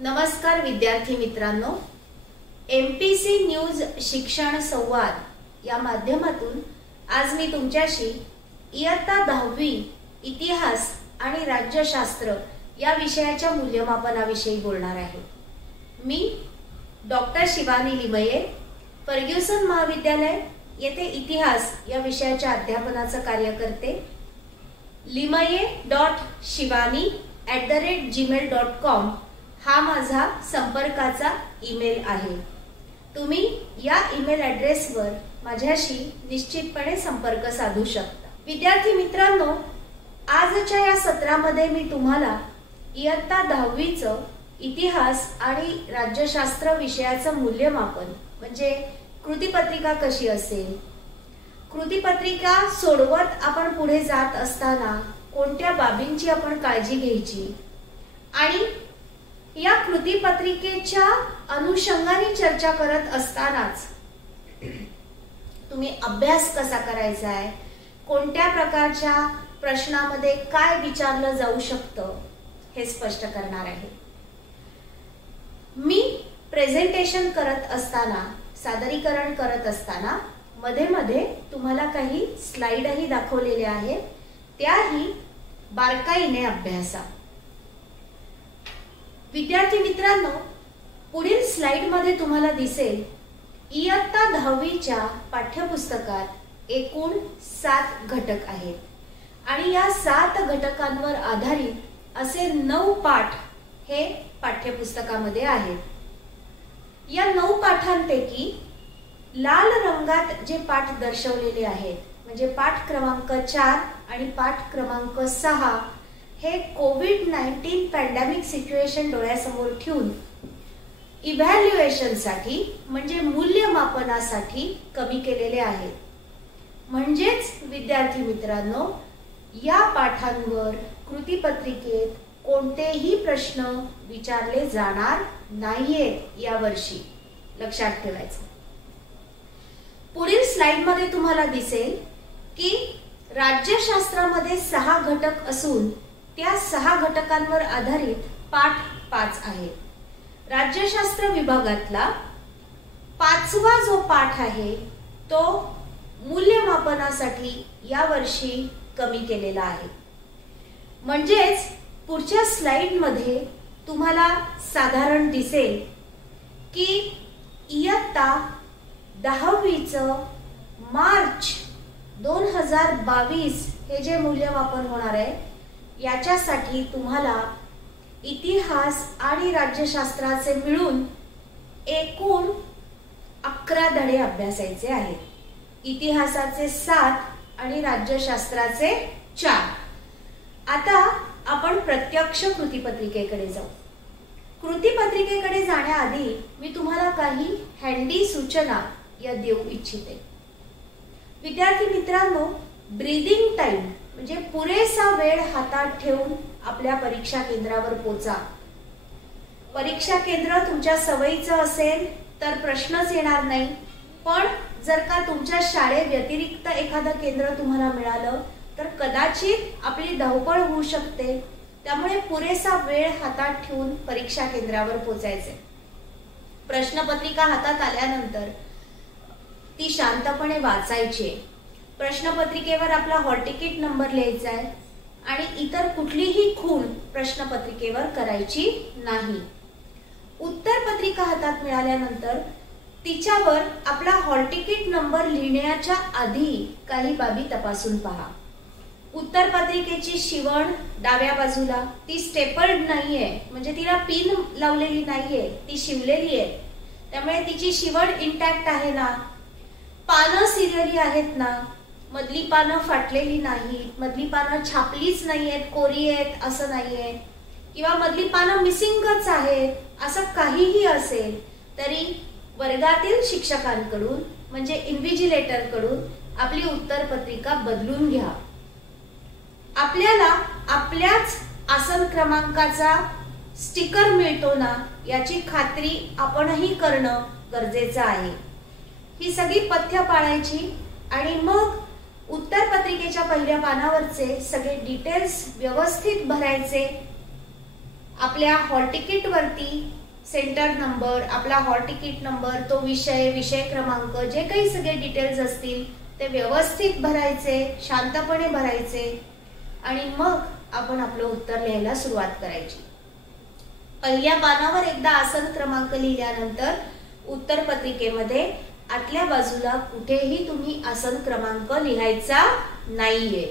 नमस्कार विद्यार्थी मित्रांनो, एमपीसी न्यूज शिक्षण संवाद या माध्यमातून आज मी तुमच्याशी इयत्ता 10वी इतिहास आणि राज्यशास्त्र या विषयाच्या मूल्यमापनाविषयी बोलणार आहे। मी डॉक्टर शिवानी लिमये, फर्ग्युसन महाविद्यालय येथे इतिहास या विषयाच्या अध्यापनाचे कार्य करते। limaye.shivani@gmail.com हा माझा संपर्काचा ईमेल आहे। तुम्ही या ईमेल ॲड्रेसवर माझ्याशी निश्चितपणे संपर्क साधू शकता। विद्यार्थी मित्रांनो, आजच्या या सत्रामध्ये मी तुम्हाला इयत्ता 10वी चं इतिहास आणि राज्यशास्त्र विषयाचं मूल्यमापन म्हणजे कृतीपत्रिका कशी असेल, कृतीपत्रिका सोडवत आपण पुढे जात असताना कोणत्या बाबींची आपण काळजी घ्यायची आणि या कृतीपत्रिकेच्या अनुषंगाने चर्चा करत असतानाच तुम्ही अभ्यास कसा करायचा आहे, कोणत्या प्रकारच्या प्रश्नामध्ये काय विचारलं जाऊ शकतं हे स्पष्ट करणार आहे। मी प्रेझेंटेशन करत असताना, सादरीकरण करत असताना मध्ये मध्ये तुम्हाला काही स्लाइडही दाखवलेले आहेत, त्याही बारकाईने अभ्यासा। विद्यार्थी मित्रांनो, पुढील स्लाइड मध्ये तुम्हाला दिसेल इयत्ता 10वी च्या पाठ्यपुस्तकात एकूण 7 घटक आहेत आणि या 7 घटकांवर आधारित असे 9 पाठ हे पाठ्यपुस्तकामध्ये आहेत। या 9 पाठांपैकी लाल रंगात जे पाठ दर्शवलेले आहेत म्हणजे पाठ क्रमांक 4 आणि पाठ क्रमांक 6 हे कोविड-19 पॅन्डेमिक सिच्युएशन डोळ्यासमोर ठेवून इव्हॅल्युएशन साठी म्हणजे मूल्यमापनासाठी कमी केलेले आहेत। म्हणजेच विद्यार्थी मित्रांनो, या पाठांवर कृतीपत्रिकेत कोणतेही प्रश्न विचारले जाणार नाहीयेत यावर्षी, लक्षात ठेवायचं। पुढील स्लाइड मध्ये तुम्हाला दिसेल की राज्यशास्त्रामध्ये 6 घटक असून त्या 6 घटकांवर आधारित पाठ 5 आहेत। राज्यशास्त्र विभागातला 5वा जो पाठ आहे तो मूल्यमापनासाठी यावर्षी कमी केलेला आहे। म्हणजेच पुढच्या स्लाइड मध्ये तुम्हाला साधारण दिसेल की इयत्ता 10वी चं मार्च 2022 हे जे मूल्यमापन होणार आहे याच्यासाठी तुम्हाला इतिहास आणि राज्यशास्त्राचे मिळून एकूण 11 धडे अभ्यासायचे आहेत। इतिहासाचे 7 आणि राज्यशास्त्राचे 4। आता आपण प्रत्यक्ष कृतीपत्रिकेकडे जाऊ। कृतीपत्रिकेकडे जाण्याआधी मी तुम्हाला काही हँडी सूचना या देऊ इच्छिते। विद्यार्थी मित्रांनो, ब्रीदिंग टाइम म्हणजे पुरेसा वेळ हातात ठेवून आपल्या परीक्षा केंद्रावर पोचा। परीक्षा केंद्र तुमच्या सवयीचं असेल तर प्रश्नच येणार नाही, पण जर का तुमच्या शाळे व्यतिरिक्त एखादं केंद्र तुम्हाला मिळालं तर कदाचित आपली धावपळ होऊ शकते। त्यामुळे पुरेसा वेळ हातात ठेवून परीक्षा केंद्रावर पोचायचे। प्रश्नपत्रिका हातात आल्यानंतर ती शांतपणे वाचायची। प्रश्नपत्रिकेवर आपला हॉल तिकीट नंबर लिहायचा आहे आणि इतर कुठलीही खूण प्रश्नपत्रिकेवर करायची नाही। उत्तरपत्रिका हातात मिळाल्यानंतर तिच्यावर आपला हॉल तिकीट नंबर लिहिण्याच्या आधी काही बाबी तपासून पहा। उत्तरपत्रिकेची शिवण डाव्या बाजूला ती स्टेपल्ड नाहीये म्हणजे तिला पिन लावलेली नाहीये, ती शिवलेली आहे, त्यामुळे तिची शिवण इंटॅक्ट आहे ना, पानं सिरियली आहेत ना, मधली पानं फाटलेली नाहीत, मधली पानं छापलीच नाहीयेत, कोरी आहेत असं नाहीये, किंवा मधली पानं मिसिंगच आहेत असं काहीही असेल तरी वर्गातील शिक्षकांकडून म्हणजे इन्व्हिजिलेटर कडून आपली उत्तरपत्रिका बदलून घ्या। आपल्याला आपल्याच आसन क्रमांकाचा स्टिकर मिळतो ना याची खात्री आपणही करणं गरजेचं आहे। ही सगळी पथ्य पाळायची आणि मग उत्तरपत्रिकेच्या पहिल्या पानावरचे सगळे डिटेल्स व्यवस्थित भरायचे आपल्या हॉल तिकीट वरती सेंटर नंबर, आपला हॉल तिकीट नंबर, तो विषय, विषय क्रमांक, जे काही सगळे डिटेल्स असतील ते व्यवस्थित भरायचे, शांतपणे भरायचे आणि मग आपण आपलं उत्तर लिहायला सुरुवात करायची. पहिल्या पानावर एकदा आसन क्रमांक लिहिल्यानंतर उत्तर पत्रिकेमध्ये आतल्या बाजूला कुठेही तुम्ही आसन क्रमांक लिहायचा नाहीये.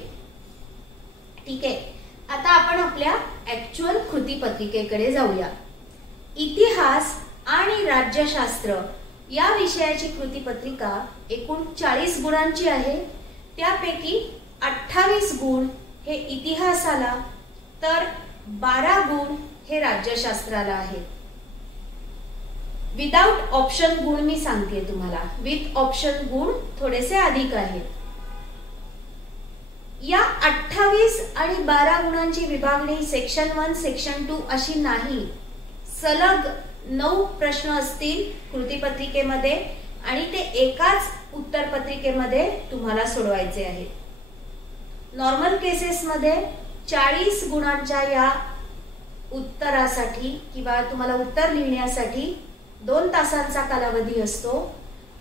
ठीक आहे. आता आपण आपल्या ऍक्च्युअल कृती पत्रिकेकडे जाऊया. इतिहास आणि राज्यशास्त्र या विषयाची कृती पत्रिका एकूण 40 गुणांची आहे. त्यापैकी 28 गुण हे इतिहासाला तर 12 गुण हे राज्यशास्त्राला आहेत. विदाउट ऑप्शन गुण मी सांगते तुम्हाला, विथ ऑप्शन गुण थोडेसे अधिक आहेत. या 28 आणि 12 गुणांची विभागणी सेक्शन 1 सेक्शन 2 अशी नाही. सलग 9 प्रश्न असतील कृतीपत्रिकेमध्ये आणि ते एकाच उत्तर पत्रिकेमध्ये तुम्हाला सोडवायचे आहेत. नॉर्मल केसेस मध्ये 40 गुणांच्या या उत्तरासाठी किंवा तुम्हाला उत्तर लिहिण्यासाठी 2 तासांचा कालावधी असतो.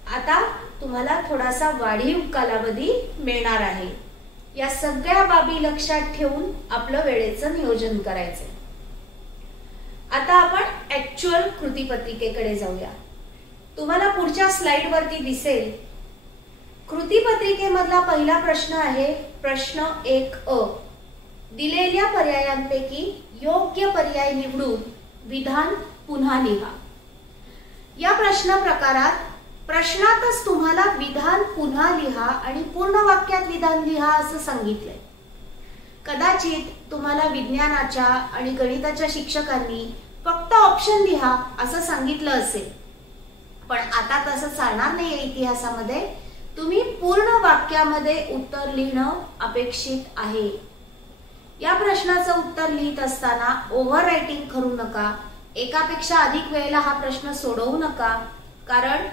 आता तुम्हाला थोडासा वाढीव कालावधी मिळणार आहे. या सगळ्या बाबी लक्षात ठेवून आपलं वेळेचं नियोजन करायचं. आता आपण ऍक्च्युअल कृती पत्रिकेकडे जाऊया. तुम्हाला पुढच्या स्लाइड वरती दिसेल कृती पत्रिकेमधला पहिला प्रश्न आहे प्रश्न 1 दिलेल्या पर्यायांपैकी योग्य पर्याय निवडून विधान पुन्हा लिहा. या प्रश्न प्रकारात प्रश्नातच तुम्हाला विधान पुन्हा लिहा आणि पूर्ण वाक्यात विधान लिहा असं सांगितलंय. कदाचित तुम्हाला विज्ञानाच्या आणि गणिताच्या शिक्षकांनी फक्त ऑप्शन लिहा असं सांगितलं असेल, पण आता तसं चालणार नाही. इतिहासामध्ये तुम्ही पूर्ण वाक्यामध्ये उत्तर लिहिणं अपेक्षित आहे. या प्रश्नाचं उत्तर लिहित असताना ओव्हर रायटिंग करू नका. एकापेक्षा अधिक वेळेला हा प्रश्न सोडवू नका, कारण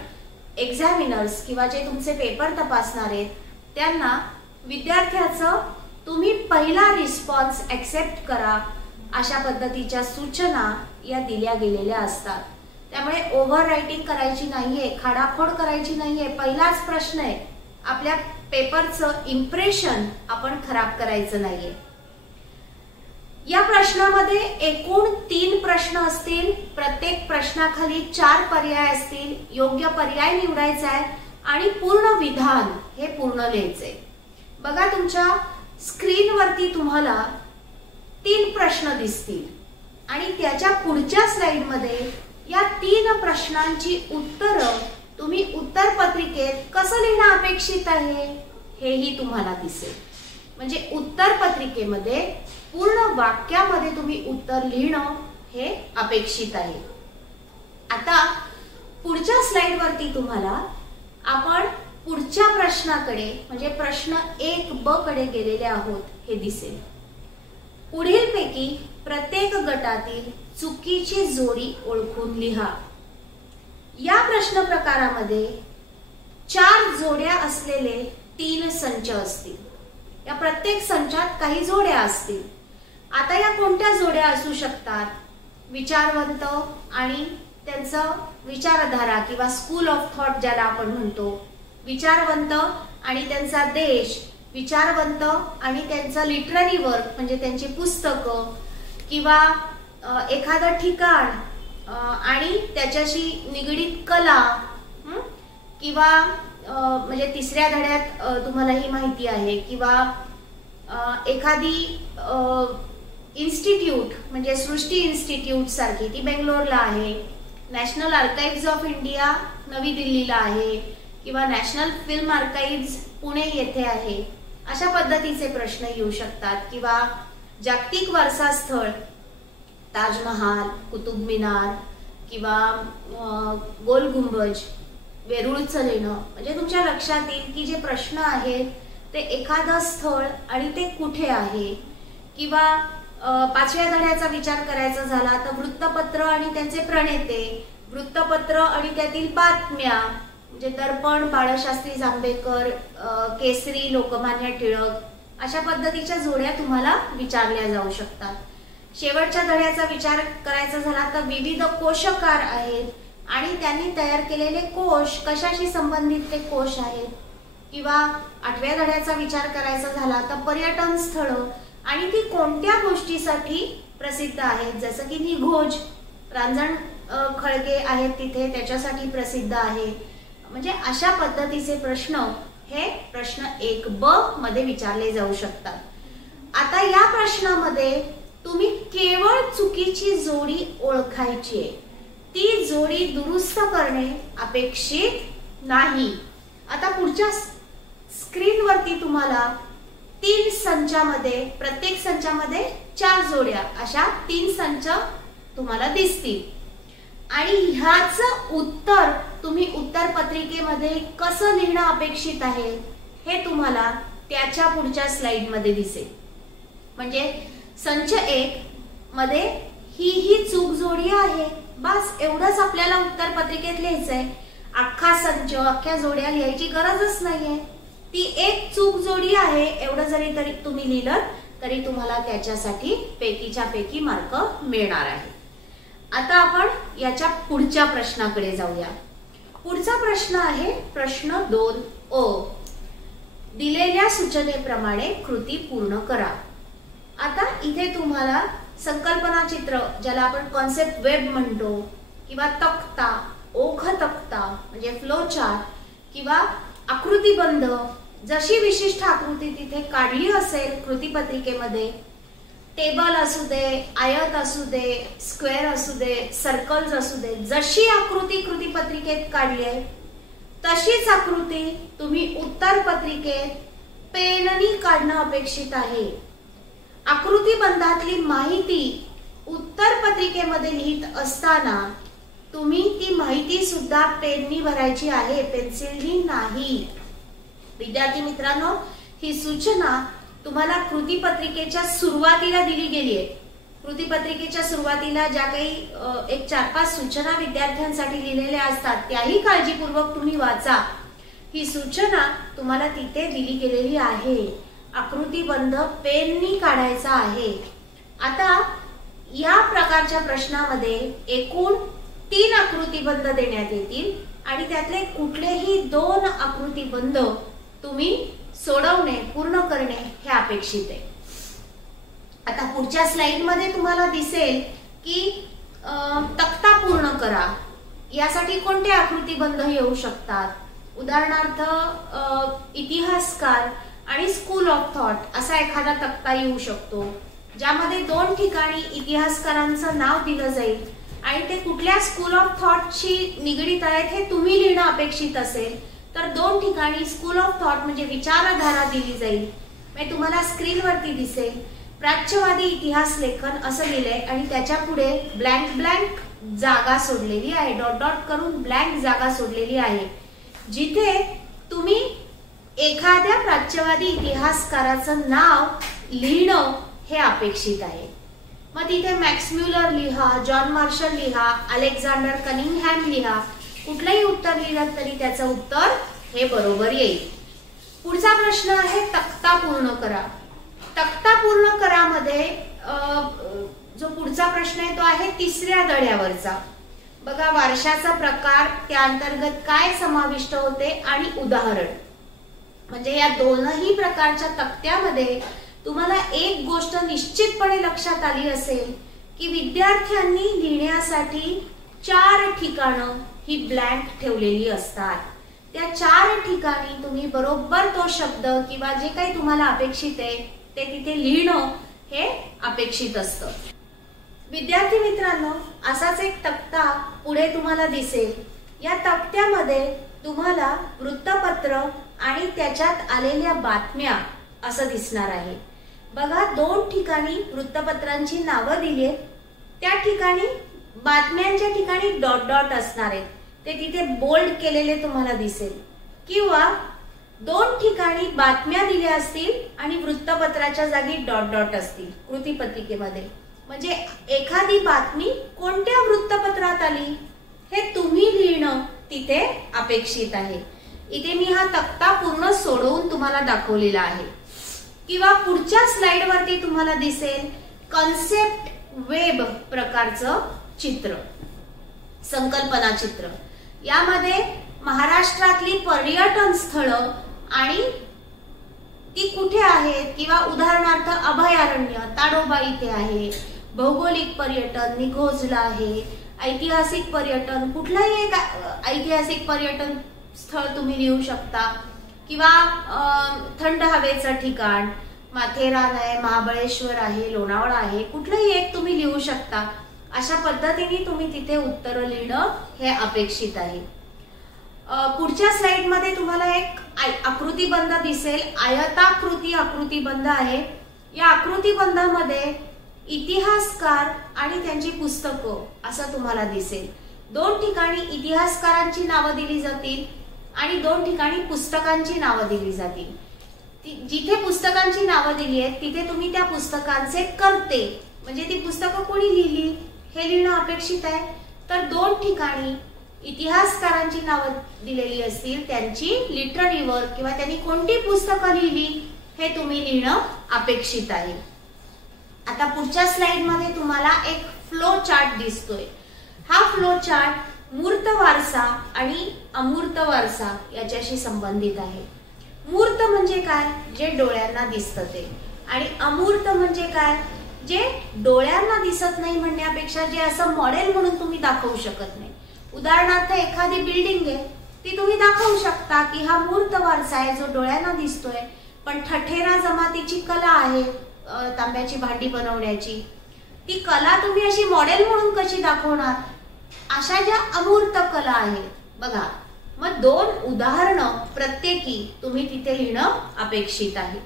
एक्झामिनर्स किंवा जे तुमचे पेपर तपासणार आहेत त्यांना विद्यार्थ्याचं तुम्ही पहिला रिस्पॉन्स एक्सेप्ट करा अशा पद्धतीच्या सूचना या दिल्या गेलेल्या असतात. त्यामुळे ओव्हर रायटिंग करायची नाहीये, खाडाखोड करायची नाहीये. पहिलाच प्रश्न आहे, आपल्या पेपरचं इम्प्रेशन आपण खराब करायचं नाहीये. या प्रश्नामध्ये एकूण 3 प्रश्न असतील. प्रत्येक प्रश्नाखाली 4 पर्याय असतील. योग्य पर्याय निवडायचा आहे आणि पूर्ण विधान हे पूर्ण लिहायचे. बघा तुमच्या स्क्रीनवरती तुम्हाला 3 प्रश्न दिसतील आणि त्याच्या पुढच्या स्लाइडमध्ये या 3 प्रश्नांची उत्तरं तुम्ही उत्तर पत्रिकेत कसं लिहिणं अपेक्षित आहे हेही तुम्हाला दिसेल. म्हणजे उत्तर पत्रिकेमध्ये पूर्ण वाक्यामध्ये तुम्ही उत्तर लिहिणं हे अपेक्षित आहे. आता पुढच्या स्लाइड वरती तुम्हाला आपण पुढच्या प्रश्नाकडे म्हणजे प्रश्न 1 कडे गेलेले आहोत हे दिसेल. पुढीलपैकी प्रत्येक गटातील चुकीची जोडी ओळखून लिहा. या प्रश्न प्रकारामध्ये 4 जोड्या असलेले 3 संच असतील. या प्रत्येक संचात काही जोड्या असतील. आता या कोणत्या जोड्या असू शकतात? विचारवंत आणि त्यांचं विचारधारा किंवा स्कूल ऑफ थॉट ज्याला आपण म्हणतो, विचारवंत आणि त्यांचा देश, विचारवंत आणि त्यांचं लिटररी वर्क म्हणजे त्यांची पुस्तकं किंवा एखादं ठिकाण आणि त्याच्याशी निगडीत कला किंवा म्हणजे 3ऱ्या धड्यात तुम्हाला ही माहिती आहे किंवा एखादी इन्स्टिट्यूट म्हणजे सृष्टी इन्स्टिट्यूट सारखी ती बेंगलोरला आहे, नॅशनल आर्काइव्ज ऑफ इंडिया नवी दिल्लीला आहे किंवा नॅशनल फिल्म आर्काइव्ज पुणे येथे आहे. अशा पद्धतीचे प्रश्न येऊ शकतात. किंवा जागतिक वारसा स्थळ ताजमहाल, कुतुब मिनार किंवा गोल गुंबज, वेरूळचं लेणं. म्हणजे तुमच्या लक्षात येईल की जे प्रश्न आहेत ते एखादं स्थळ आणि ते कुठे आहे. किंवा 5व्या धड्याचा विचार करायचा झाला तर वृत्तपत्र आणि त्यांचे प्रणेते, वृत्तपत्र आणि त्यातील बातम्या म्हणजे दर्पण, बाळशास्त्री जांभेकर, केसरी, लोकमान्य टिळक अशा पद्धतीच्या जोड्या तुम्हाला विचारल्या जाऊ शकतात. शेवटच्या धड्याचा विचार करायचा झाला तर विविध कोशकार आहेत आणि त्यांनी तयार केलेले कोश, कशाशी संबंधित ते कोश आहेत. किंवा 8व्या धड्याचा विचार करायचा झाला तर पर्यटन स्थळं आणि ती कोणत्या गोष्टीसाठी प्रसिद्ध आहेत, जसं की निघोज, रांजण खळगे आहेत तिथे त्याच्यासाठी प्रसिद्ध आहे. म्हणजे अशा पद्धतीचे प्रश्न हे प्रश्न 1ब मध्ये विचारले जाऊ शकतात. आता या प्रश्नामध्ये तुम्ही केवळ चुकीची जोडी ओळखायची आहे, ती जोडी दुरुस्त करणे अपेक्षित नाही. आता पुढच्या स्क्रीनवरती तुम्हाला 3 संचामध्ये, प्रत्येक संचामध्ये 4 जोड्या, अशा 3 संच तुम्हाला दिसतील आणि ह्याचं उत्तर तुम्ही उत्तर पत्रिकेमध्ये कसं लिहिणं अपेक्षित आहे हे तुम्हाला त्याच्या पुढच्या स्लाइड मध्ये दिसेल. म्हणजे संच 1 मध्ये ही चूक जोडी आहे, बस एवढंच आपल्याला उत्तर पत्रिकेत लिहायचंय. अख्खा संच, अख्ख्या जोड्या लिहायची गरजच नाहीये. ती एक चूक जोडी आहे एवढं जरी तुम्ही लिहिलं तरी तुम्हाला त्याच्यासाठी पैकीच्या पैकी मार्क मिळणार आहे. आता आपण याच्या पुढच्या प्रश्नाकडे जाऊया. पुढचा प्रश्न आहे प्रश्न 2अ. दिलेल्या सूचनेप्रमाणे कृती पूर्ण करा. आता इथे तुम्हाला संकल्पना चित्र, ज्याला आपण कॉन्सेप्ट वेब म्हणतो, किंवा तक्ता, ओघ तक्ता म्हणजे फ्लो चार्ट, किंवा आकृतीबंध, जशी विशिष्ट आकृती तिथे काढली असेल कृतीपत्रिकेमध्ये, टेबल असू दे, आयत असू दे, स्क्वेअर असू दे, सर्कल्स असू दे, जशी आकृती कृतीपत्रिकेत काढली आहे तशीच आकृती तुम्ही उत्तर पत्रिकेत पेननी काढणं अपेक्षित आहे. आकृतीबंधातली माहिती उत्तर पत्रिकेमध्ये लिहित असताना तुम्ही ती माहिती सुद्धा पेननी भरायची आहे, पेन्सिलनी नाही. विद्यार्थी मित्रांनो, ही सूचना तुम्हाला कृतीपत्रिकेच्या सुरुवातीला दिली गेली आहे. कृतीपत्रिकेच्या सुरुवातीला ज्या काही एक 4-5 सूचना विद्यार्थ्यांसाठी लिहिलेल्या असतात त्याही काळजीपूर्वक तुम्ही वाचा. ही सूचना तुम्हाला तिथे दिली गेलेली आहे. आकृतीबंध पेननी काढायचा आहे. आता या प्रकारच्या प्रश्नामध्ये एकूण 3 आकृतीबंध देण्यात येतील आणि त्यातले कुठलेही 2 आकृतीबंध तुम्ही सोडवणे, पूर्ण करणे हे अपेक्षित आहे. आता पुढच्या स्लाइड मध्ये तुम्हाला दिसेल की तक्ता पूर्ण करा, यासाठी कोणते आकृतीबंध येऊ शकतात. उदाहरणार्थ इतिहासकार आणि स्कूल ऑफ थॉट असा एखादा तक्ता येऊ शकतो, ज्यामध्ये 2 ठिकाणी इतिहासकारांचं नाव दिलं जाईल आणि ते कुठल्या स्कूल ऑफ थॉटशी निगडीत आहेत हे तुम्ही लिहिणं अपेक्षित असेल तर 2 ठिकाणी स्कूल ऑफ थॉट म्हणजे विचारधारा दिली जाईल. म्हणजे तुम्हाला स्क्रीनवरती दिसेल प्राच्यवादी इतिहास लेखन असं लिहिलंय आणि त्याच्या पुढे ब्लँक ब्लँक जागा सोडलेली आहे, डॉट डॉट करून ब्लँक जागा सोडलेली आहे, जिथे तुम्ही एखाद्या प्राच्यवादी इतिहासकाराचं नाव लिहिणं हे अपेक्षित आहे. मग तिथे मॅक्स म्युलर लिहा, जॉन मार्शल लिहा, अलेक्झांडर कनिंगहॅम लिहा, कुठलंही उत्तर लिहिलं तरी त्याचं उत्तर हे बरोबर येईल. पुढचा प्रश्न आहे तक्ता पूर्ण करा. तक्ता पूर्ण करा मध्ये जो पुढचा प्रश्न आहे तो आहे 3ऱ्या धड्यावरचा. बघा, वारशाचा प्रकार, त्या अंतर्गत काय समाविष्ट होते आणि उदाहरण. म्हणजे या दोनही प्रकारच्या तक्त्यामध्ये तुम्हाला एक गोष्ट निश्चितपणे लक्षात आली असेल की विद्यार्थ्यांनी लिहिण्यासाठी 4 ठिकाणं ही ब्लँक ठेवलेली असतात. त्या 4 ठिकाणी तुम्ही बरोबर तो शब्द किंवा जे काही तुम्हाला अपेक्षित आहे ते तिथे लिहिणं हे अपेक्षित असतं. विद्यार्थी मित्रांनो, असाच एक तक्ता पुढे तुम्हाला दिसेल. या तक्त्यामध्ये तुम्हाला वृत्तपत्र आणि त्याच्यात आलेल्या बातम्या असं दिसणार आहे. बघा, 2 ठिकाणी वृत्तपत्रांची नावं दिली आहेत, त्या ठिकाणी बातम्यांच्या ठिकाणी डॉट डॉट असणार आहेत, ते तिथे बोल्ड केलेले तुम्हाला दिसेल. किंवा 2 ठिकाणी बातम्या दिल्या असतील आणि वृत्तपत्राच्या जागी डॉट डॉट असतील कृतीपत्रिकेमध्ये. म्हणजे एखादी बातमी कोणत्या वृत्तपत्रात आली हे तुम्ही लिहिणं तिथे अपेक्षित आहे. इथे मी हा तक्ता पूर्ण सोडवून तुम्हाला दाखवलेला आहे. किंवा पुढच्या स्लाइड वरती तुम्हाला दिसेल कॉन्सेप्ट वेब प्रकारचं चित्र, संकल्पना चित्र. यामध्ये महाराष्ट्रातली पर्यटन स्थळं आणि ती कुठे आहेत किंवा उदाहरणार्थ अभयारण्य ताडोबा इथे आहे, भौगोलिक पर्यटन निघोजला आहे, ऐतिहासिक पर्यटन कुठलाही एक ऐतिहासिक पर्यटन स्थळ तुम्ही लिहू शकता किंवा थंड हवेचं ठिकाण माथेरान आहे, महाबळेश्वर आहे, लोणावळा आहे, कुठलंही एक तुम्ही लिहू शकता. अशा पद्धतीने तुम्ही तिथे उत्तर लिहिणं हे अपेक्षित आहे. पुढच्या स्लाइड मध्ये तुम्हाला एक आकृतीबंध दिसेल, आयताकृती आकृतीबंध आहे. या आकृतीबंधामध्ये इतिहासकार आणि त्यांची पुस्तकं असं तुम्हाला दिसेल. 2 ठिकाणी इतिहासकारांची नावं दिली जातील आणि 2 ठिकाणी पुस्तकांची नावं दिली जातील. जिथे पुस्तकांची नावं दिली आहेत तिथे तुम्ही त्या पुस्तकांचे कर्ते म्हणजे ती पुस्तकं कोणी लिहिली हे लिहिणं अपेक्षित आहे. तर 2 ठिकाणी इतिहासकारांची नावं दिलेली असतील, त्यांची लिटररी वर्क किंवा त्यांनी कोणती पुस्तकं लिहिली हे तुम्ही लिहिणं अपेक्षित आहे. आता पुढच्या स्लाइड मध्ये तुम्हाला एक फ्लो चार्ट दिसतोय. हा फ्लो चार्ट मूर्त वारसा आणि अमूर्त वारसा याच्याशी संबंधित आहे. मूर्त म्हणजे काय, जे डोळ्यांना दिसतं ते, आणि अमूर्त म्हणजे काय, जे डोळ्यांना दिसत नाही म्हणण्यापेक्षा जे असं मॉडेल म्हणून तुम्ही दाखवू शकत नाही. उदाहरणार्थ एखादी बिल्डिंग आहे ती तुम्ही दाखवू शकता की हा मूर्त वारसा आहे जो डोळ्यांना दिसतोय, पण ठठेरा जमातीची कला आहे तांब्याची भांडी बनवण्याची, ती कला तुम्ही अशी मॉडेल म्हणून कशी दाखवणार. अशा ज्या अमूर्त कला आहेत बघा, मग 2 उदाहरणं प्रत्येकी तुम्ही तिथे लिहिणं अपेक्षित आहे.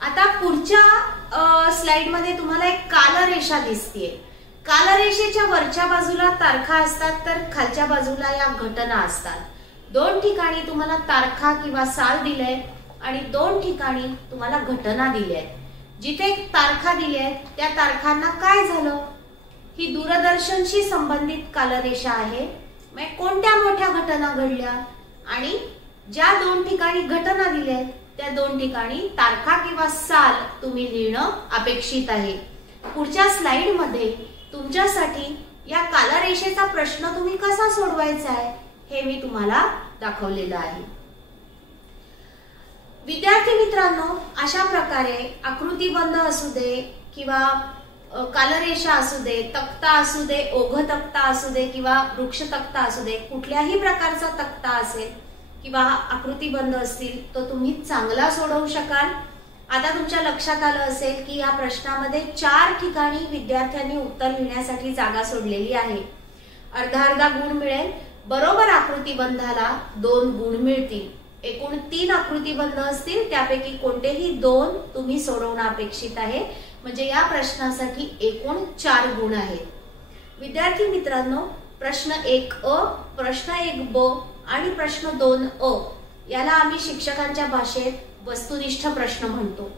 आता पुढच्या स्लाइड मध्ये तुम्हाला एक कालरेषा दिसतेय. कालरेषेच्या वरच्या बाजूला तारखा असतात तर खालच्या बाजूला या घटना असतात. 2 ठिकाणी तुम्हाला तारखा किंवा साल दिलंय आणि 2 ठिकाणी तुम्हाला घटना दिल्या आहेत. जिथे तारखा दिल्या आहेत त्या तारखांना काय झालं, ही दूरदर्शनशी संबंधित कालरेषा आहे. कोणत्या मोठ्या घटना घडल्या आणि ज्या 2 ठिकाणी घटना दिल्या त्या 2 ठिकाणी तारखा किंवा साल तुम्ही लिहिणं अपेक्षित आहे. पुढच्या स्लाइड मध्ये तुमच्यासाठी या कालरेषेचा प्रश्न तुम्ही कसा सोडवायचा आहे हे मी तुम्हाला दाखवलेलं आहे. विद्यार्थी मित्रांनो, अशा प्रकारे आकृतीबंध असू दे किंवा कालरेषा असू दे, तक्ता असू दे, ओघ तक्ता असू दे किंवा वृक्ष तक्ता असू दे, कुठल्याही प्रकारचा तक्ता असेल किंवा आकृतीबंध असतील तो तुम्ही चांगला सोडवू शकाल. आता तुमच्या लक्षात आलं असेल की या प्रश्नामध्ये 4 ठिकाणी विद्यार्थ्यांनी उत्तर लिहिण्यासाठी जागा सोडलेली आहे. अर्धा गुण मिळेल. बरोबर आकृतीबंधाला 2 गुण मिळतील. एकूण 3 आकृतीबंध असतील, त्यापैकी कोणतेही 2 तुम्ही सोडवणं अपेक्षित आहे. म्हणजे या प्रश्नासाठी एकूण 4 गुण आहेत. विद्यार्थी मित्रांनो, प्रश्न 1अ, प्रश्न 1ब आणि प्रश्न 2अ याला आम्ही शिक्षकांच्या भाषेत वस्तुनिष्ठ प्रश्न म्हणतो.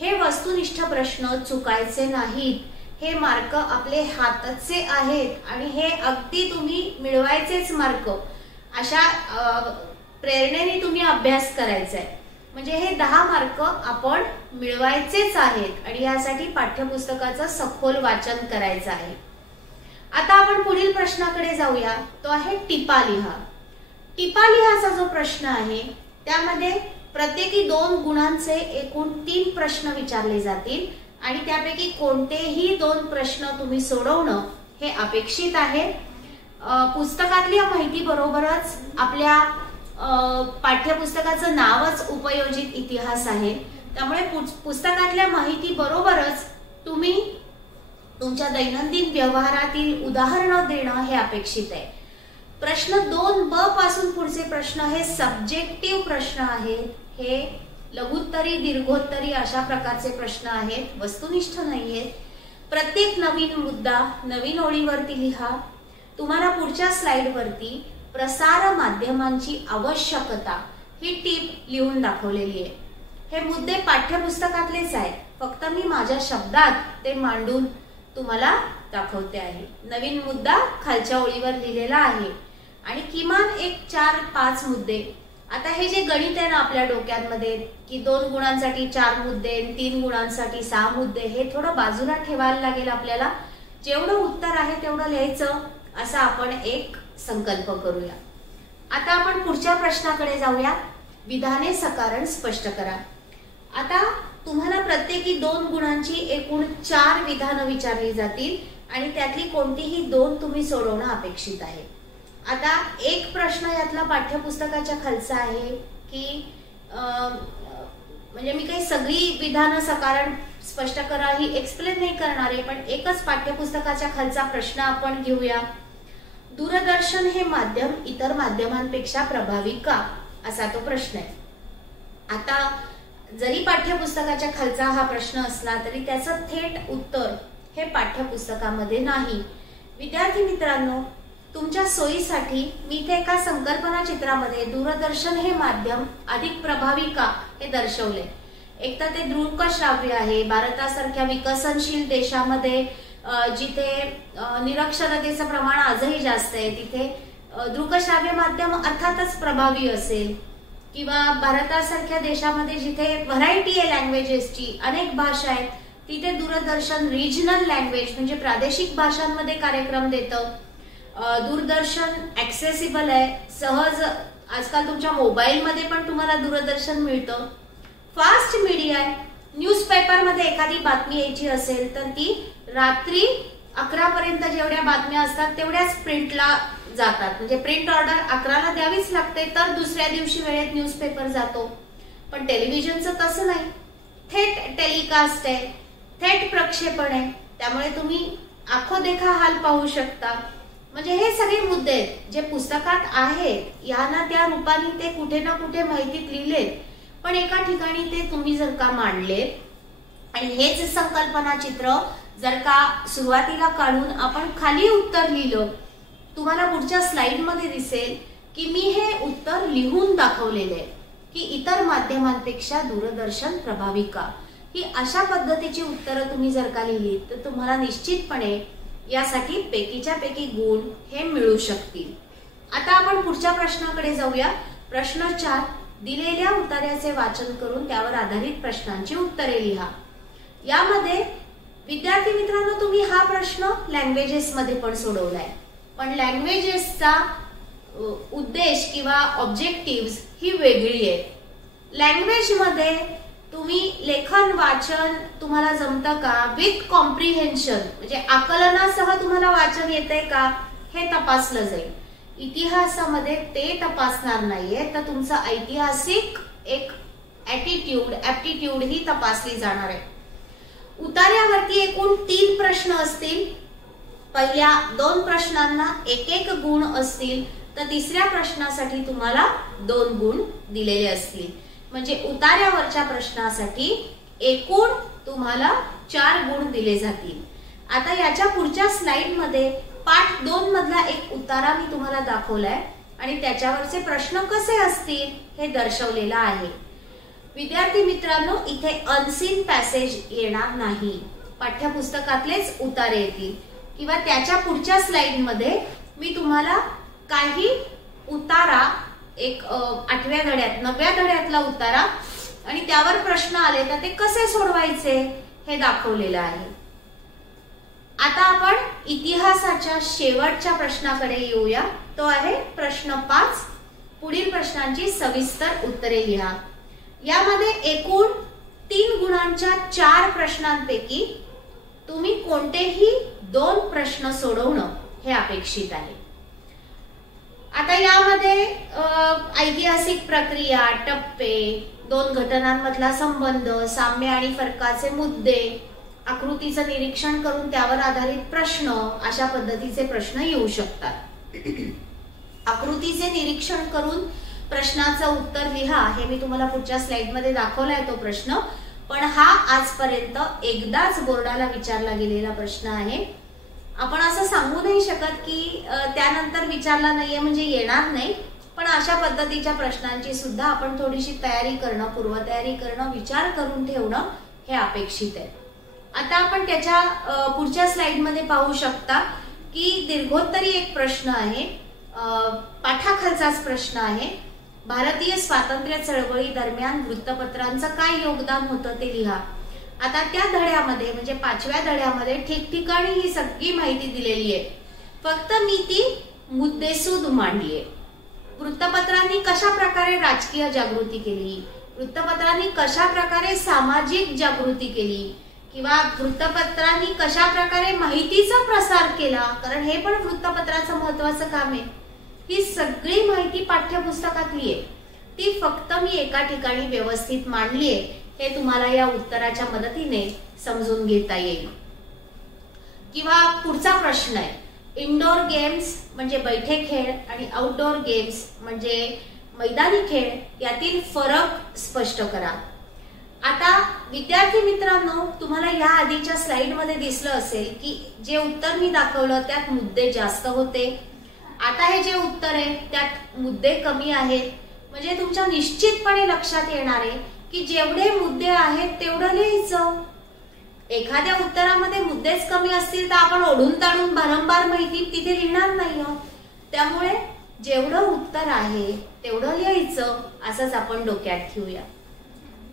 हे वस्तुनिष्ठ प्रश्न चुकायचे नाहीत. हे मार्क आपले हाताचे आहेत आणि हे अगदी तुम्ही मिळवायचेच मार्क. अशा प्रेरणेने तुम्ही अभ्यास करायचा आहे. म्हणजे हे 10 मार्क आपण मिळवायचेच आहेत आणि यासाठी पाठ्यपुस्तकाचं सखोल वाचन करायचं आहे. आता आपण पुढील प्रश्नाकडे जाऊया. तो आहे टिपा लिहा. टिपा लिहाचा जो प्रश्न आहे त्यामध्ये प्रत्येकी 2 गुणांचे एकूण 3 प्रश्न विचारले जातील आणि त्यापैकी कोणतेही 2 प्रश्न तुम्ही सोडवणं हे अपेक्षित आहे. पुस्तकातल्या माहिती बरोबरच आपल्या पाठ्यपुस्तकाचं नावच उपयोजित इतिहास आहे. त्यामुळे पुस्तकातल्या माहिती बरोबरच तुम्ही तुमच्या दैनंदिन व्यवहारातील उदाहरणं देणं हे अपेक्षित आहे. प्रश्न 2ब पासून पुढचे प्रश्न हे सब्जेक्टिव्ह प्रश्न आहेत. हे लघुत्तरी दीर्घोत्तरी अशा प्रकारचे प्रश्न आहेत, वस्तुनिष्ठ नाहीयेत. प्रत्येक नवीन मुद्दा नवीन ओळीवरती लिहा. तुम्हाला पुढच्या स्लाइड वरती प्रसार माध्यमांची आवश्यकता ही टीप लिहून दाखवलेली आहे. हे मुद्दे पाठ्यपुस्तकातलेच आहेत, फक्त मी माझ्या शब्दात ते मांडून तुम्हाला दाखवते आहे. नवीन मुद्दा खालच्या ओळीवर लिहिलेला आहे आणि किमान एक 4-5 मुद्दे आता हे जे गणित आहे ना आपल्या डोक्यांमध्ये की 2 गुणांसाठी 4 मुद्दे, 3 गुणांसाठी 6 मुद्दे, हे थोडं बाजूला ठेवायला लागेल आपल्याला. जेवढं उत्तर आहे तेवढं लिहायचं, असा आपण एक संकल्प करूया. आता आपण पुढच्या प्रश्नाकडे जाऊया. विधाने सकारण स्पष्ट करा. आता तुम्हाला प्रत्येकी 2 गुणांची एकूण 4 विधानं विचारली जातील आणि त्यातली कोणतीही 2 तुम्ही सोडवणं अपेक्षित आहे. आता एक प्रश्न यातला पाठ्यपुस्तकाच्या खालचा आहे की म्हणजे मी काही सगळी विधानं सकारण स्पष्ट करा ही एक्सप्लेन नाही करणार आहे, पण एकच पाठ्यपुस्तकाच्या खालचा प्रश्न आपण घेऊया. दूरदर्शन हे माध्यम इतर माध्यमांपेक्षा प्रभावी का, असा तो प्रश्न आहे. आता जरी पाठ्यपुस्तकाच्या खालचा हा प्रश्न असला तरी त्याचं थेट उत्तर हे पाठ्यपुस्तकामध्ये नाही. विद्यार्थी मित्रांनो, तुमच्या सोयीसाठी मी इथे एका संकल्पना चित्रामध्ये दूरदर्शन हे माध्यम अधिक प्रभावी का हे दर्शवले. एक तर ते दृकश्राव्य आहे. भारतासारख्या विकसनशील देशामध्ये जिथे निरक्षरतेचं प्रमाण आजही जास्त आहे तिथे दृकश्राव्य माध्यम अर्थातच प्रभावी असेल. किंवा भारतासारख्या देशामध्ये जिथे व्हरायटी आहे लँग्वेजेसची, अनेक भाषा आहेत, तिथे दूरदर्शन रिजनल लँग्वेज म्हणजे प्रादेशिक भाषांमध्ये कार्यक्रम देतं. दूरदर्शन ऍक्सेसिबल आहे, सहज आजकाल तुमच्या मोबाईलमध्ये पण तुम्हाला दूरदर्शन मिळतं. फास्ट मीडिया आहे. न्यूजपेपर मध्ये एखादी बातमी यायची असेल तर ती रात्री 11 पर्यंत जेवढ्या बातम्या असतात तेवढ्याच प्रिंटला जातात. म्हणजे प्रिंट ऑर्डर 11ला द्यावीच लागते, तर दुसऱ्या दिवशी वेळेत न्यूजपेपर जातो. पण टेलिव्हिजनचं तसं नाही. थेट टेलिकास्ट आहे, थेट प्रक्षेपण आहे, त्यामुळे तुम्ही आखो देखा हाल पाहू शकता. म्हणजे हे सगळे मुद्दे आहेत जे पुस्तकात आहेत या ना त्या रूपाने ते कुठे ना कुठे माहितीत लिहिलेत, पण एका ठिकाणी ते तुम्ही जर का मांडलेत आणि हेच संकल्पना चित्र जर का सुरुवातीला काढून आपण खाली उत्तर लिहिलं, तुम्हाला पुढच्या स्लाइड मध्ये दिसेल की मी हे उत्तर लिहून दाखवलेले की इतर माध्यमांपेक्षा दूरदर्शन प्रभावी का. ही अशा पद्धतीची उत्तरं तुम्ही जर का लिहिली तर तुम्हाला निश्चितपणे यासाठी पैकीच्या पैकी गुण हे मिळू शकतील. आता आपण पुढच्या प्रश्नाकडे जाऊया. प्रश्न 4. दिलेल्या उत्तराचे वाचन करून त्यावर आधारित प्रश्नांची उत्तरे लिहा. यामध्ये विद्यार्थी मित्रांनो तुम्ही हा प्रश्न लँग्वेजेस मध्ये पण सोडवलाय, पण लँग्वेजेसचा उद्देश किंवा ऑब्जेक्टिव्ह ही वेगळी आहे. लँग्वेज मध्ये तुम्ही लेखन वाचन तुम्हाला जमतं का, विथ कॉम्प्रिहेन्शन म्हणजे आकलनासह तुम्हाला वाचन येतंय का हे तपासलं जाईल. इतिहासामध्ये ते तपासणार नाहीये, तर तुमचं ऐतिहासिक एक ऍप्टिट्यूड ही तपासली जाणार आहे. उतार्यावरती एकूण 3 प्रश्न असतील. पहिल्या 2 प्रश्नांना 1-1 गुण असतील, तर तिसऱ्या प्रश्नासाठी तुम्हाला 2 गुण दिलेले असतील. म्हणजे उतार्यावरच्या प्रश्नासाठी एकूण तुम्हाला 4 गुण दिले जातील. आता याच्या पुढच्या स्लाइड मध्ये पाठ 2 मधला एक उतारा मी तुम्हाला दाखवलाय आणि त्याच्यावरचे प्रश्न कसे असतील हे दर्शवलेलं आहे. विद्यार्थी मित्रांनो, इथे अनसीन पॅसेज येणार नाही. पाठ्यपुस्तकातलेच उतारे येतील किंवा त्याच्या पुढच्या स्लाइड मध्ये मी तुम्हाला काही उतारा एक 8व्या धड्यात 9व्या धड्यातला उतारा आणि त्यावर प्रश्न आले तर ते कसे सोडवायचे हे दाखवलेलं आहे. आता आपण इतिहासाच्या शेवटच्या प्रश्नाकडे येऊया. तो आहे प्रश्न 5. पुढील प्रश्नांची सविस्तर उत्तरे लिहा. यामध्ये एकूण 3 गुणांच्या 4 प्रश्नांपैकी तुम्ही कोणतेही 2 प्रश्न सोडवणं हे अपेक्षित आहे. आता यामध्ये ऐतिहासिक प्रक्रिया, टप्पे, 2 घटनांमधला संबंध, साम्य आणि फरकाचे मुद्दे, आकृतीचं निरीक्षण करून त्यावर आधारित प्रश्न, अशा पद्धतीचे प्रश्न येऊ शकतात. आकृतीचे निरीक्षण करून प्रश्नाचं उत्तर लिहा हे मी तुम्हाला पुढच्या स्लाइड मध्ये दाखवलाय तो प्रश्न, पण हा आजपर्यंत एकदाच बोर्डाला विचारला गेलेला प्रश्न आहे. आपण असं सांगू नाही शकत की त्यानंतर विचारला नाहीये म्हणजे येणार नाही, पण अशा पद्धतीच्या प्रश्नांची सुद्धा आपण थोडीशी तयारी करणं, पूर्वतयारी करणं, विचार करून ठेवणं हे अपेक्षित आहे. आता आपण त्याच्या पुढच्या स्लाइड मध्ये पाहू शकता की दीर्घोत्तरी एक प्रश्न आहे, पाठाखालचाच प्रश्न आहे. भारतीय स्वातंत्र्य चळवळी दरम्यान वृत्तपत्रांचं काय योगदान होतं ते लिहा. आता त्या धड्यामध्ये म्हणजे 5व्या धड्यामध्ये ठिकठिकाणी ही सगळी माहिती दिलेली आहे. फक्त मी ती मुद्देसूद मांडली आहे. वृत्तपत्रांनी कशा प्रकारे राजकीय जागृती केली, वृत्तपत्रांनी कशा प्रकारे सामाजिक जागृती केली, किंवा वृत्तपत्रांनी कशा प्रकारे माहितीचा प्रसार केला, कारण हे पण वृत्तपत्राचं महत्वाचं काम आहे. ही सगळी माहिती पाठ्यपुस्तकातली आहे. ती फक्त मी एका ठिकाणी व्यवस्थित मांडली आहे. हे तुम्हाला या उत्तराच्या मदतीने समजून घेता येईल. किंवा पुढचा प्रश्न आहे, इनडोर गेम्स म्हणजे बैठे खेळ आणि आउटडोर गेम्स म्हणजे मैदानी खेळ यातील फरक स्पष्ट करा. आता विद्यार्थी मित्रांनो, तुम्हाला या आधीच्या स्लाइड मध्ये दिसलं असेल की जे उत्तर मी दाखवलं त्यात मुद्दे जास्त होते. आता हे जे उत्तर आहे त्यात मुद्दे कमी आहेत. म्हणजे तुमच्या निश्चितपणे लक्षात येणार आहे की जेवढे मुद्दे आहेत तेवढं लिहायचं. एखाद्या उत्तरामध्ये मुद्देच कमी असतील तर आपण ओढून ताणून वारंवार माहिती तिथे लिहिणार नाही आहोत. त्यामुळे जेवढं उत्तर आहे तेवढं लिहायचं असंच आपण डोक्यात ठेवूया.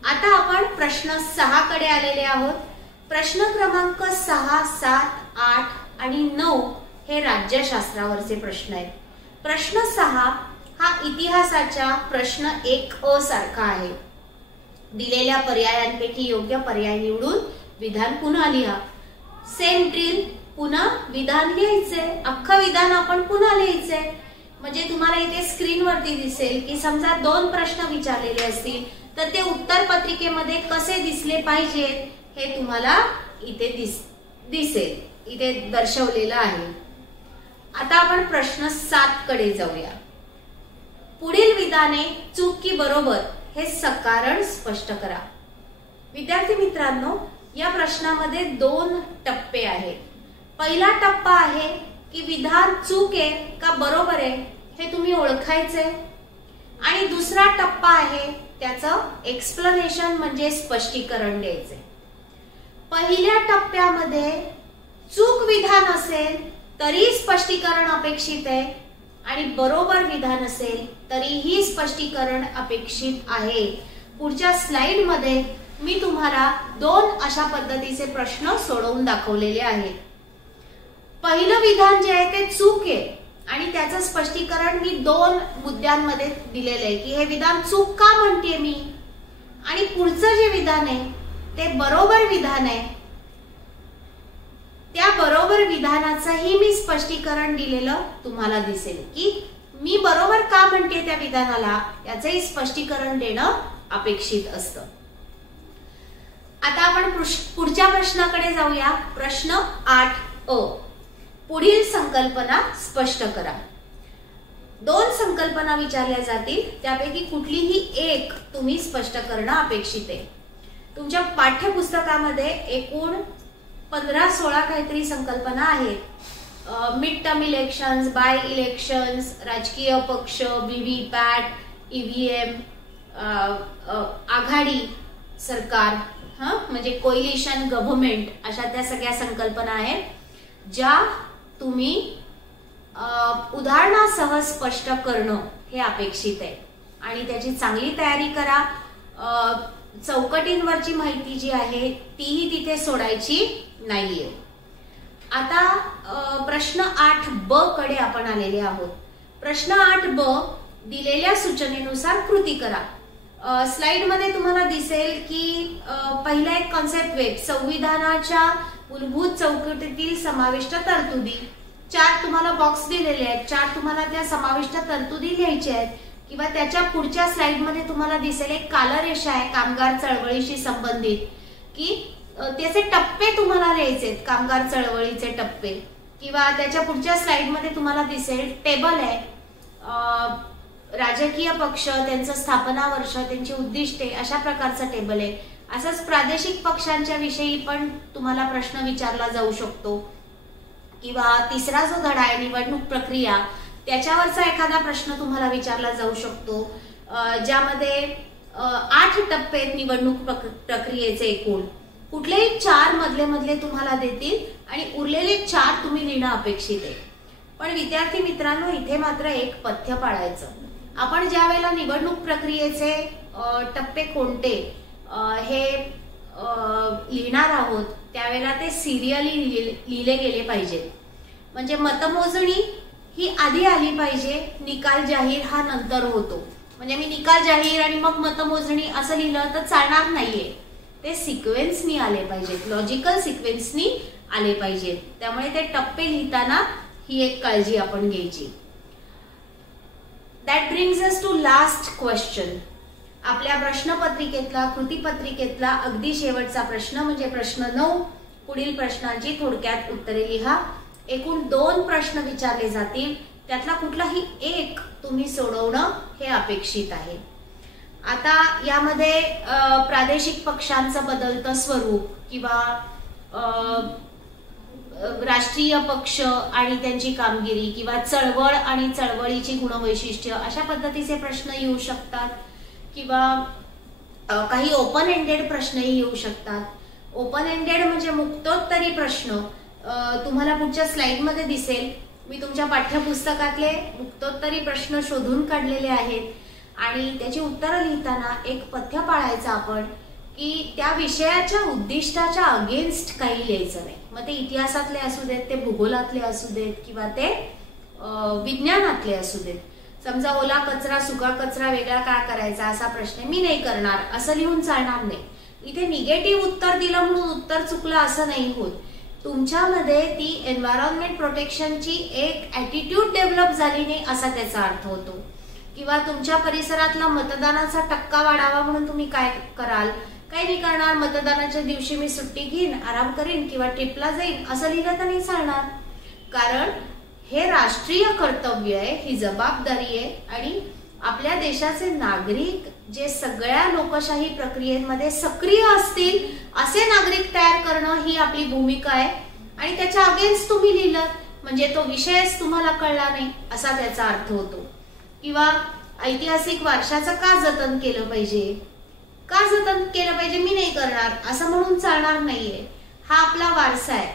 आता आपण प्रश्न 6 कडे आलेले आहोत. प्रश्न क्रमांक 6, 7, 8 आणि 9 हे राज्यशास्त्रावरचे प्रश्न आहेत. प्रश्न 6 हा इतिहासाच्या प्रश्न 1अ सारखा आहे. दिलेल्या पर्यायांपैकी योग्य पर्याय निवडून विधान पुन्हा लिहा. सेम ड्रिल, पुन्हा विधान लिहायचे. अख्खं विधान आपण पुन्हा लिहायचे. म्हणजे तुम्हाला इथे स्क्रीनवरती दिसेल की समजा 2 प्रश्न विचारलेले असतील तर ते उत्तर पत्रिकेमध्ये कसे दिसले पाहिजेत हे तुम्हाला इथे दिसेल. इथे दर्शवलेलं आहे. आता आपण प्रश्न 7 कडे जाऊया. पुढील विधाने चूक की बरोबर हे सकारण स्पष्ट करा. विद्यार्थी मित्रांनो, या प्रश्नामध्ये 2 टप्पे आहेत. पहिला टप्पा आहे की विधान चूक आहे का बरोबर आहे हे तुम्ही ओळखायचे, आणि दुसरा टप्पा आहे त्याचं एक्सप्लेनेशन म्हणजे स्पष्टीकरण द्यायचे. पहिल्या टप्प्यामध्ये चूक विधान असेल तरी स्पष्टीकरण अपेक्षित आहे आणि बरोबर विधान असेल तरीही स्पष्टीकरण अपेक्षित आहे. पुढच्या स्लाइड मध्ये मी तुम्हाला 2 अशा पद्धतीचे प्रश्न सोडवून दाखवलेले आहेत. पहिलं विधान जे आहे ते चूक आहे आणि त्याचं स्पष्टीकरण मी 2 मुद्द्यांमध्ये दिलेलं आहे की हे विधान चूक का म्हणते मी, आणि पुढचं जे विधान आहे ते बरोबर विधान आहे. त्या बरोबर विधानाचंही मी स्पष्टीकरण दिलेलं तुम्हाला दिसेल की मी बरोबर का म्हणते त्या विधानाला याचंही स्पष्टीकरण देणं अपेक्षित असतं. आता आपण पुढच्या प्रश्नाकडे जाऊया. प्रश्न 8अ. पुढील संकल्पना स्पष्ट करा. 2 संकल्पना विचारल्या जातील, त्यापैकी कुठलीही एक तुम्ही स्पष्ट करणं अपेक्षित आहे. तुमच्या पाठ्यपुस्तकामध्ये एकूण 15-16 काहीतरी संकल्पना आहेत. Mid term elections, by elections, राजकीय पक्ष, व्हीव्हीपॅट, ईव्हीएम, आघाडी सरकार, म्हणजे कोइलिशन गव्हर्नमेंट, अशा त्या सगळ्या संकल्पना आहेत ज्या तुम्ही उदाहरणासह स्पष्ट करणं हे अपेक्षित आहे आणि त्याची चांगली तयारी करा. चौकटींवरची माहिती जी आहे तीही तिथे सोडायची नाहीये. आता प्रश्न 8ब कडे आपण आलेले आहोत. प्रश्न 8ब दिलेल्या सूचनेनुसार कृती करा. स्लाइड मध्ये तुम्हाला दिसेल की पहिला एक कॉन्सेप्ट वेब, संविधानाच्या मूलभूत चौकटीतील समाविष्ट तरतुदी. 4 तुम्हाला बॉक्स दिलेले आहेत. 4 तुम्हाला त्या समाविष्ट तरतुदी लिहायच्या आहेत. किंवा त्याच्या पुढच्या स्लाइड मध्ये तुम्हाला दिसेल एक कालरेषा आहे कामगार चळवळीशी संबंधित, की त्याचे टप्पे तुम्हाला लिहायचे आहेत, कामगार चळवळीचे टप्पे. किंवा त्याच्या पुढच्या स्लाइड मध्ये तुम्हाला दिसेल टेबल आहे, राजकीय पक्ष, त्यांचं स्थापना वर्ष, त्यांची उद्दिष्टे, अशा प्रकारचा टेबल आहे. असंच प्रादेशिक पक्षांच्या विषयी पण तुम्हाला प्रश्न विचारला जाऊ शकतो. किंवा तिसरा जो धडा आहे निवडणूक प्रक्रिया, त्याच्यावरचा एखादा प्रश्न तुम्हाला विचारला जाऊ शकतो, ज्यामध्ये 8 टप्पे आहेत निवडणूक प्रक्रियेचे एकूण. कुठलेही 4 मधले तुम्हाला देतील आणि उरलेले 4 तुम्ही लिहिणं अपेक्षित आहे. पण विद्यार्थी मित्रांनो, इथे मात्र एक पथ्य पाळायचं. आपण ज्या वेळेला निवडणूक प्रक्रियेचे टप्पे कोणते हे लिहिणार आहोत त्यावेळेला ते सिरियली लिहिले गेले पाहिजेत. म्हणजे मतमोजणी ही आधी आली पाहिजे, निकाल जाहीर हा नंतर होतो. म्हणजे मी निकाल जाहीर आणि मग मतमोजणी असं लिहिलं तर चालणार नाहीये. ते सिक्वेन्सनी आले पाहिजेत, लॉजिकल सिक्वेन्सनी आले पाहिजेत. त्यामुळे ते टप्पे लिहिताना ही एक काळजी आपण घ्यायची. That brings us to last question. आपल्या प्रश्नपत्रिकेतला कृतीपत्रिकेतला अगदी शेवटचा प्रश्न म्हणजे प्रश्न 9. पुढील प्रश्नांची थोडक्यात उत्तरे लिहा. एकूण 2 प्रश्न विचारले जातील, त्यातला कुठलाही एक तुम्ही सोडवणं हे अपेक्षित आहे. आता यामध्ये प्रादेशिक पक्षांचं बदलतं स्वरूप किंवा राष्ट्रीय पक्ष आणि त्यांची कामगिरी किंवा चळवळ आणि चळवळीची गुणवैशिष्ट्य अशा पद्धतीचे प्रश्न येऊ शकतात. किंवा काही ओपन एंडेड प्रश्नही येऊ शकतात. ओपन एंडेड म्हणजे मुक्तोत्तरी प्रश्न तुम्हाला पुढच्या स्लाइडमध्ये दिसेल. मी तुमच्या पाठ्यपुस्तकातले मुक्तोत्तरी प्रश्न शोधून काढलेले आहेत आणि त्याची उत्तरं लिहिताना एक पथ्य पाळायचं आपण की त्या विषयाच्या उद्दिष्टाच्या अगेन्स्ट काही लिहायचं नाही. मग ते इतिहासातले असू देत, ते भूगोलातले असू देत किंवा ते विज्ञानातले असू देत. समजा ओला कचरा सुका कचरा वेगळा का करायचा असा प्रश्न मी नाही करणार असं लिहून चालणार नाही. इथे निगेटिव्ह उत्तर दिलं म्हणून उत्तर चुकलं असं नाही होत. तुमच्यामध्ये ती एन्व्हायरमेंट प्रोटेक्शनची एक ऍटिट्यूड डेव्हलप झाली नाही असा त्याचा अर्थ होतो. किंवा तुमच्या परिसरातला मतदानाचा टक्का वाढावा म्हणून तुम्ही काय कराल, काही नाही करणार, मतदानाच्या दिवशी मी सुट्टी घेईन, आराम करीन किंवा ट्रिपला जाईन असं लिहिलं तर नाही चालणार. कारण हे राष्ट्रीय कर्तव्य आहे, ही जबाबदारी आहे आणि आपल्या देशाचे नागरिक जे सगळ्या लोकशाही प्रक्रियेमध्ये सक्रिय असतील असे नागरिक तयार करणं ही आपली भूमिका आहे. आणि त्याच्या अगेन्स्ट तुम्ही लिहिलं म्हणजे तो विषयच तुम्हाला कळला नाही असा त्याचा अर्थ होतो. किंवा ऐतिहासिक वारशाचं का जतन केलं पाहिजे, का जतन केलं पाहिजे मी नाही करणार असं म्हणून चालणार नाहीये. हा आपला वारसा आहे.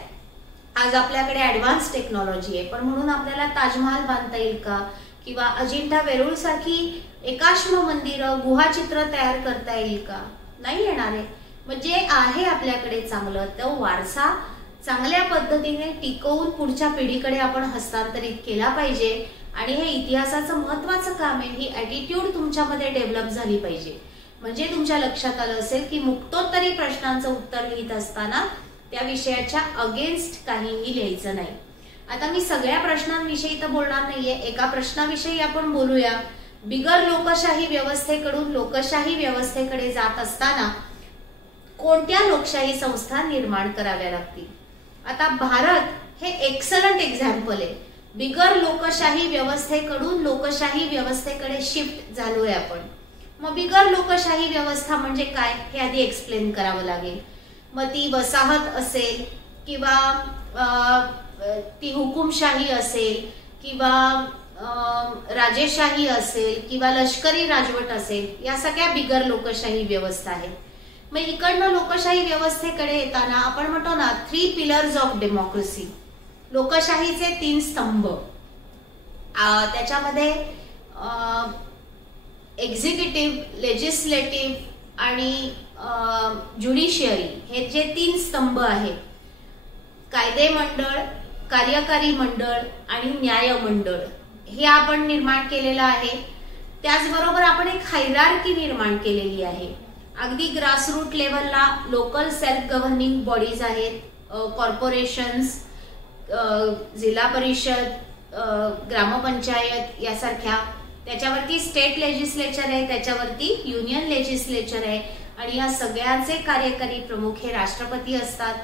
आज आपल्याकडे ऍडव्हान्स टेक्नॉलॉजी आहे, पण म्हणून आपल्याला ताजमहाल बांधता येईल का किंवा अजिंठा वेरूळ सारखी एकाश्म मंदिरं गुहाचित्र तयार करता येईल का, नाही येणार आहे. म्हणजे आहे आपल्याकडे चांगलं तो वारसा चांगल्या पद्धतीने टिकवून पुढच्या पिढीकडे आपण हस्तांतरित केला पाहिजे. आणि हे इतिहासाचं महत्वाचं काम आहे. ही ऍटिट्यूड तुमच्यामध्ये डेव्हलप झाली पाहिजे. म्हणजे तुमच्या लक्षात आलं असेल की मुक्तोत्तरी प्रश्नांचं उत्तर लिहित असताना त्या विषयाच्या अगेन्स्ट काहीही लिहायचं नाही. आता मी सगळ्या प्रश्नांविषयी तर बोलणार नाहीये, एका प्रश्नाविषयी आपण बोलूया. बिगर लोकशाही व्यवस्थेकडून लोकशाही व्यवस्थेकडे जात असताना कोणत्या लोकशाही संस्था निर्माण कराव्या लागतील. आता भारत हे एक्सलंट एक्झाम्पल आहे. बिगर लोकशाही व्यवस्थेकडून लोकशाही व्यवस्थेकडे शिफ्ट झालोय आपण. मग बिगर लोकशाही व्यवस्था म्हणजे काय हे आधी एक्सप्लेन करावं लागेल. मग ती वसाहत असेल किंवा ती हुकुमशाही असेल किंवा राजेशाही असेल किंवा लष्करी राजवट असेल, या सगळ्या बिगर लोकशाही व्यवस्था आहेत. मग इकडनं लोकशाही व्यवस्थेकडे येताना आपण म्हणतो ना 3 पिलर्स ऑफ डेमोक्रेसी, लोकशाहीचे 3 स्तंभ. त्याच्यामध्ये एक्झिक्युटिव्ह, लेजिस्लेटिव्ह आणि ज्युडिशियरी हे जे 3 स्तंभ आहेत, कायदे मंडळ, कार्यकारी मंडळ आणि न्याय मंडळ, हे आपण निर्माण केलेलं आहे. त्याचबरोबर आपण एक हायरार्की निर्माण केलेली आहे. अगदी ग्रासरूट लेवलला लोकल सेल्फ गव्हर्निंग बॉडीज आहेत, कॉर्पोरेशन्स, जिल्हा परिषद, ग्रामपंचायत यासारख्या. त्याच्यावरती स्टेट लेजिस्लेचर आहे, त्याच्यावरती युनियन लेजिस्लेचर आहे आणि या सगळ्यांचे कार्यकारी प्रमुख हे राष्ट्रपती असतात.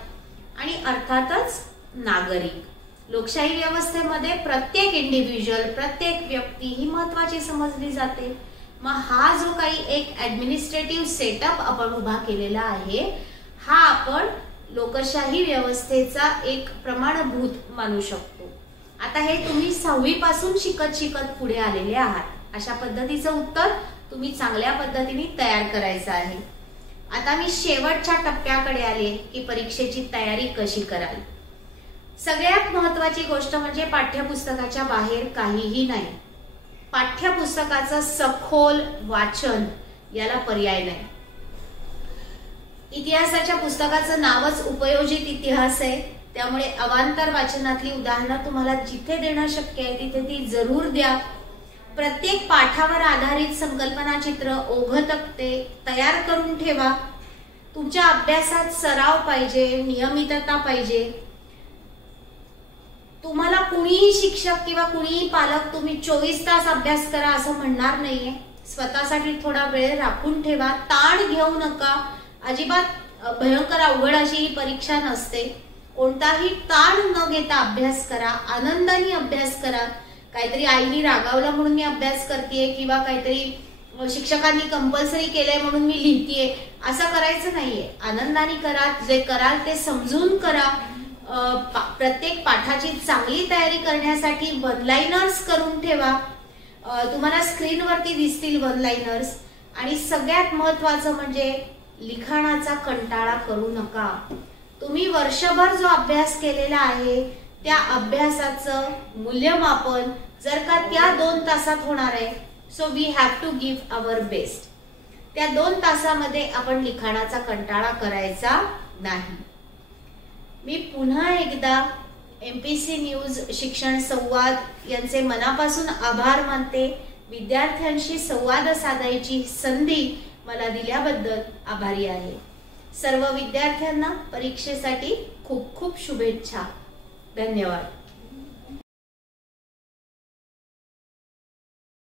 आणि अर्थातच नागरिक. लोकशाही व्यवस्थेमध्ये प्रत्येक इंडिव्हिज्युअल, प्रत्येक व्यक्ती ही महत्वाची समजली जाते. मग हा जो काही एक ऍडमिनिस्ट्रेटिव्ह सेटअप आपण उभा केलेला आहे, हा आपण लोकशाही व्यवस्थेचा एक प्रमाणभूत मानू शकतो. आता हे तुम्ही 6वी पासून शिकत पुढे आलेले आहात. अशा पद्धतीचं उत्तर तुम्ही चांगल्या पद्धतीने तयार करायचं आहे. आता मी शेवटच्या टप्प्याकडे आले की परीक्षेची तयारी कशी कराल. सगळ्यात महत्वाची गोष्ट म्हणजे पाठ्यपुस्तकाच्या बाहेर काहीही नाही. पाठ्यपुस्तकाचं सखोल वाचन याला पर्याय नाही. इतिहासाच्या पुस्तकाचं नावच उपयोजित इतिहास आहे, त्यामुळे अवांतर वाचनातली उदाहरणं तुम्हाला जिथे देणं शक्य आहे तिथे ती जरूर द्या. प्रत्येक पाठावर आधारित संकल्पना चित्र, ओघतक्ते तयार करून ठेवा. तुमच्या अभ्यासात सराव पाहिजे, नियमितता पाहिजे. तुम्हाला कुणीही शिक्षक किंवा कुणीही पालक तुम्ही 24 तास अभ्यास करा असं म्हणणार नाहीये. स्वतःसाठी थोडा वेळ राखून ठेवा. ताण घेऊ नका. अजिबात भयंकर अवघड अशी ही परीक्षा नसते. कोणताही ताण न घेता अभ्यास करा, आनंदाने अभ्यास करा. काहीतरी आईनी रागावलं म्हणून मी अभ्यास करतेय किंवा काहीतरी शिक्षकांनी कंपल्सरी केलंय म्हणून मी लिहितेय असं करायचं नाहीये. आनंदाने करा. जे कराल ते समजून करा. प्रत्येक पाठाची चांगली तयारी करण्यासाठी वन लाइनर्स करून ठेवा. तुम्हाला स्क्रीनवरती दिसतील वन लाइनर्स. आणि सगळ्यात महत्वाचं म्हणजे लिखाणाचा कंटाळा करू नका. तुम्ही वर्षभर जो अभ्यास केलेला आहे त्या अभ्यासाचं मूल्यमापन जर का त्या 2 तासात होणार आहे, so we have to give our best. त्या 2 तासामध्ये आपण लिखाणाचा कंटाळा करायचा नाही. मी पुन्हा एकदा MPC न्यूज शिक्षण संवाद यांचे मनापासून आभार मानते. विद्यार्थ्यांशी संवाद साधायची संधी मला दिल्याबद्दल आभारी आहे. सर्व विद्यार्थ्यांना परीक्षेसाठी खूप खूप शुभेच्छा. धन्यवाद.